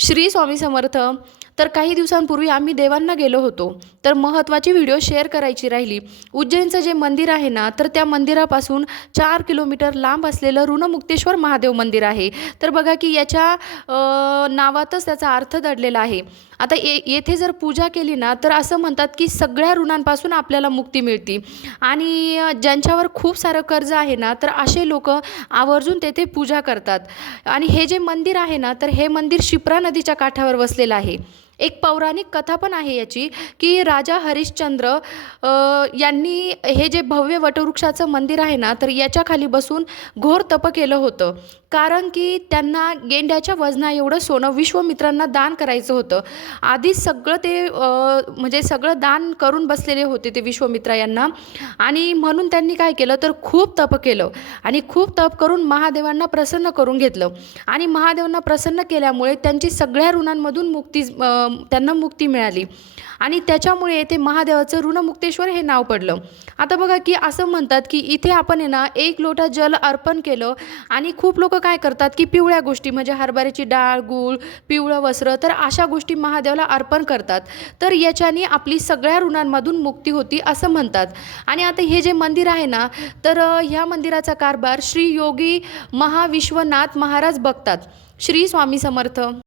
श्री स्वामी समर्थ. तर काही दिवसांपूर्वी आम्ही देवांना गेलो होतो. तर महत्त्वाची व्हिडिओ शेअर करायची राहिली. उज्जैनचं जे मंदिर आहे ना, तर त्या मंदिरापासून 4 किलोमीटर लांब असलेलं ऋणमुक्तेश्वर महादेव मंदिर आहे. तर बघा की याच्या नावातच त्याचा अर्थ दडलेला आहे. आता येथे जर पूजा केली ना, तर असं म्हणतात की सगळ्या ऋणांपासून आपल्याला मुक्ती मिळते. आणि ज्यांच्यावर खूप सारं कर्ज आहे ना, तर असे लोक आवर्जून तेथे पूजा करतात. आणि हे जे मंदिर आहे ना, तर हे मंदिर शिप्रा नदीच्या काठावर वसलेलं आहे. एक पौराणिक कथा पण आहे याची, की राजा हरिश्चंद्र यांनी हे जे भव्य वटवृक्षाचं मंदिर आहे ना, तर याच्या खाली बसून घोर तप केलं होतं. कारण की त्यांना गेंड्याच्या वजना एवढं सोनं विश्वामित्रांना दान करायचं होतं. आधीच सगळं ते म्हणजे सगळं दान करून बसलेले होते ते विश्वामित्रा यांना. आणि म्हणून त्यांनी काय केलं, तर खूप तप केलं आणि खूप तप करून महादेवांना प्रसन्न करून घेतलं. आणि महादेवांना प्रसन्न केल्यामुळे त्यांची सगळ्या ऋणांमधून त्यांना मुक्ती मिळाली. आणि त्याच्यामुळे येथे महादेवाचं ऋणमुक्तेश्वर हे नाव पडलं. आता बघा की असं म्हणतात की इथे आपण आहे ना 1 लोटा जल अर्पण केलं आणि खूप लोक काय करतात की पिवळ्या गोष्टी म्हणजे हरभऱ्याची डाळ, गूळ, पिवळं वस्त्र, तर अशा गोष्टी महादेवाला अर्पण करतात. तर याच्याने आपली सगळ्या ऋणांमधून मुक्ती होती असं म्हणतात. आणि आता हे जे मंदिर आहे ना, तर ह्या मंदिराचा कारभार श्री योगी महाविश्वनाथ महाराज बघतात. श्री स्वामी समर्थ.